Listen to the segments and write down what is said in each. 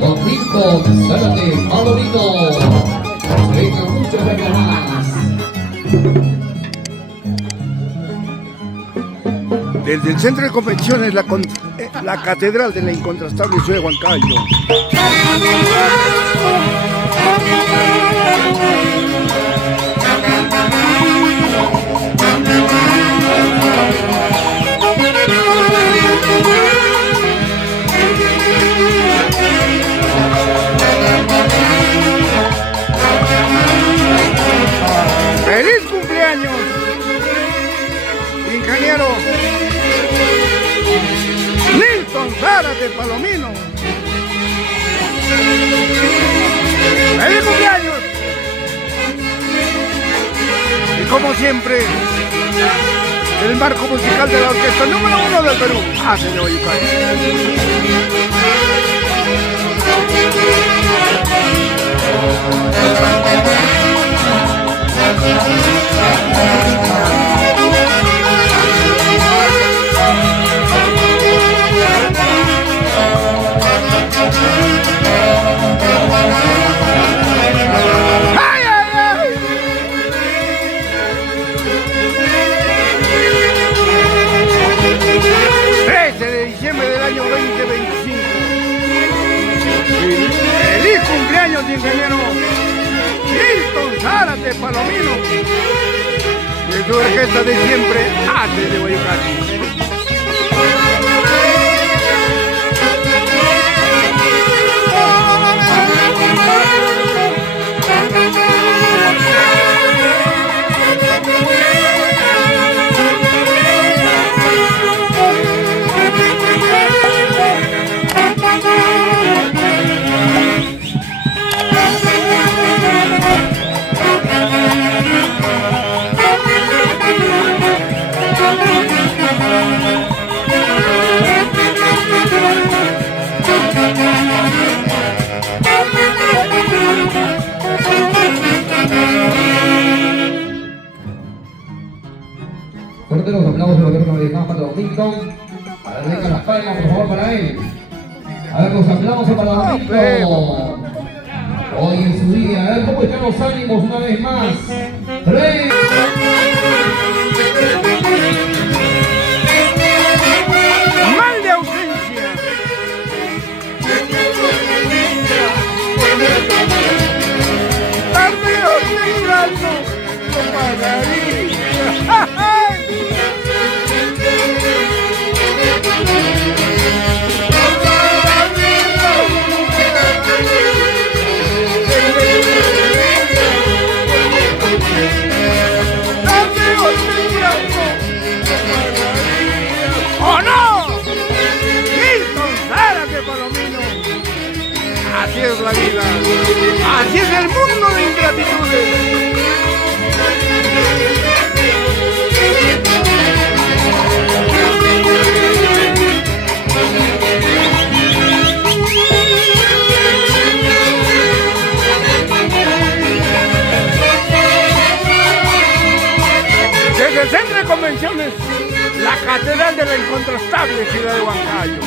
con Milton Zárate Palomino. Venga, muchas gracias más. Desde el centro de convenciones, la catedral de la incontrastable ciudad de Huancayo. ¡Feliz cumpleaños, ingeniero Milton Zárate Palomino! ¡Feliz cumpleaños! Y como siempre, el marco musical de la orquesta número 1 del Perú, ACD Huayucay. ¡Ay, ay, ay! De diciembre del año 2025. ¡Feliz cumpleaños, ingeniero Milton Zárate Palomino! De su orquesta de siempre, ACD Huayucay. Fuerte los aplausos de los americanos para Don Milton. A ver, vengan las palmas, por favor, para él. A ver, los aplausos para Don Milton. Hoy en su día, a ver cómo están los ánimos una vez más. ¡Tres! ¡Mal de ausencia! ¡Tarde o temprano lo pagaría! ¡Ja, ja! ¡Oh no! ¡Milton Zárate Palomino! Así es la vida, así es el mundo de ingratitudes. Desde el centro de convenciones, la catedral de la incontrastable ciudad de Huancayo.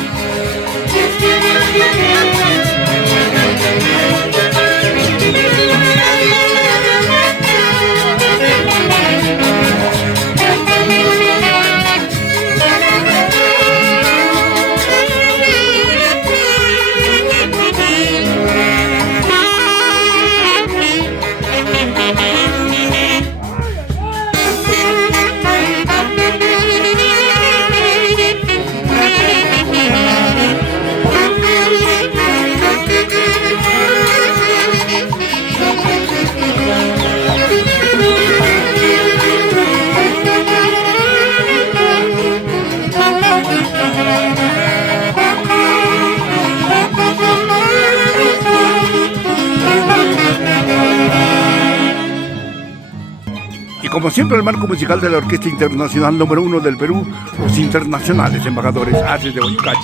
Como siempre, el marco musical de la Orquesta Internacional número 1 del Perú, los internacionales embajadores ACD Huayucay.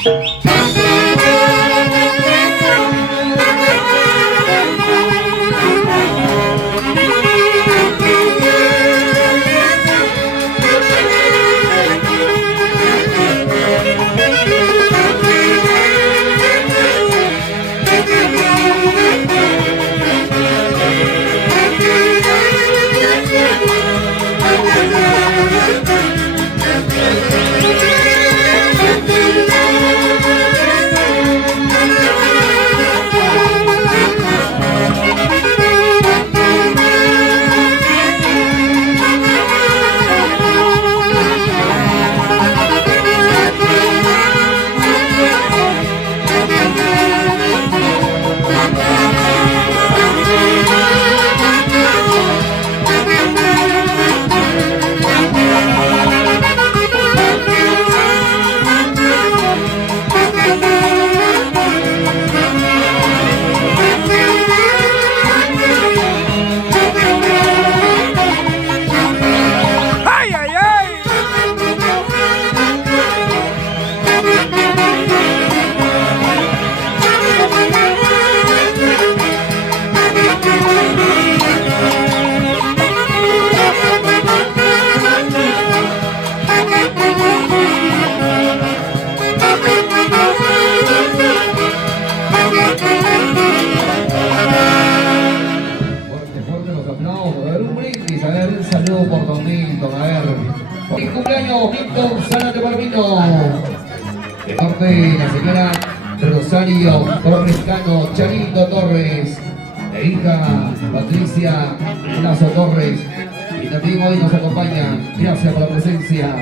Fuerte, fuerte los aplausos. A ver, un brindis, a ver, un saludo por Don Milton, a ver. ¡Feliz cumpleaños, Milton! ¡Sánate por Milton! De parte de la señora Rosario Torres Cano, Charito Torres, e hija Patricia Lazo Torres, y también hoy nos acompaña. Gracias por la presencia.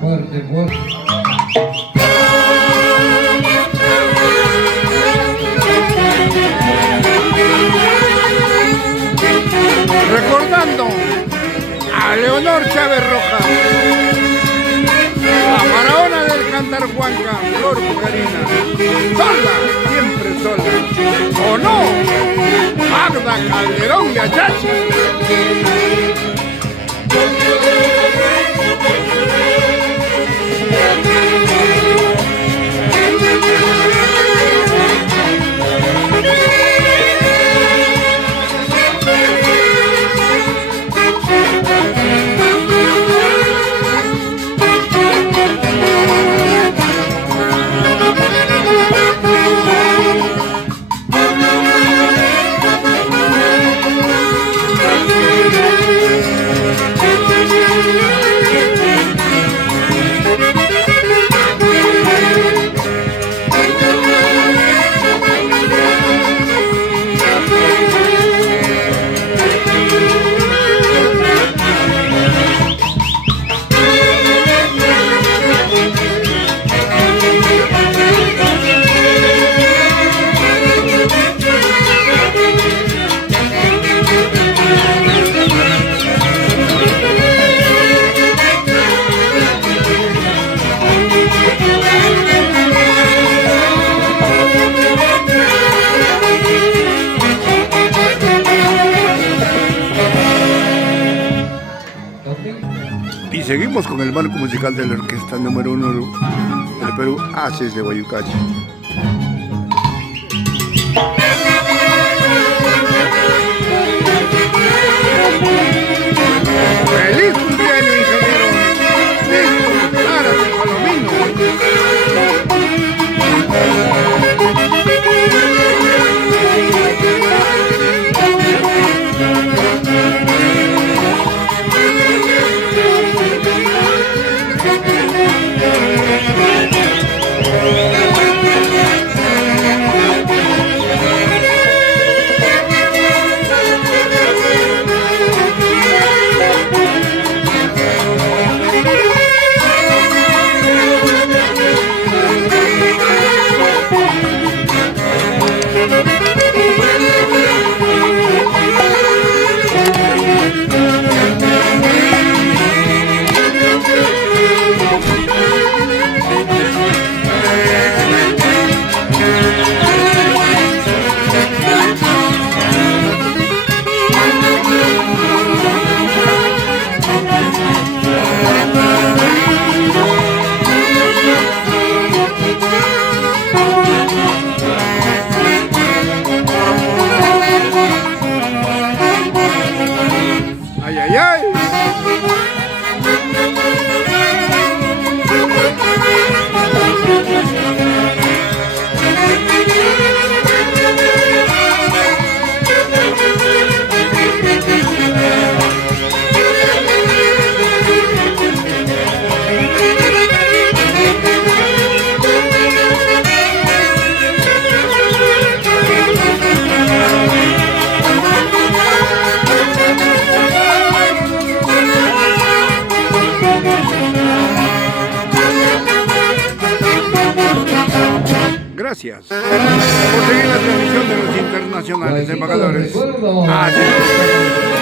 Fuerte, fuerte. Recordando a Leonor Chávez Rojas, la faraona del cantar Huanca, Flor Bucarina, sola, siempre sola, ¿o no? Magda Calderón y Ayachi. Y seguimos con el marco musical de la orquesta número 1 del Perú, Haces de Guayucachi. ¡Feliz cumpleaños, ingeniero! ¡Néstor Zárate Palomino! Ay, ay, ay. Gracias por seguir la transmisión de los internacionales embajadores. Recuerdo. Ah, sí.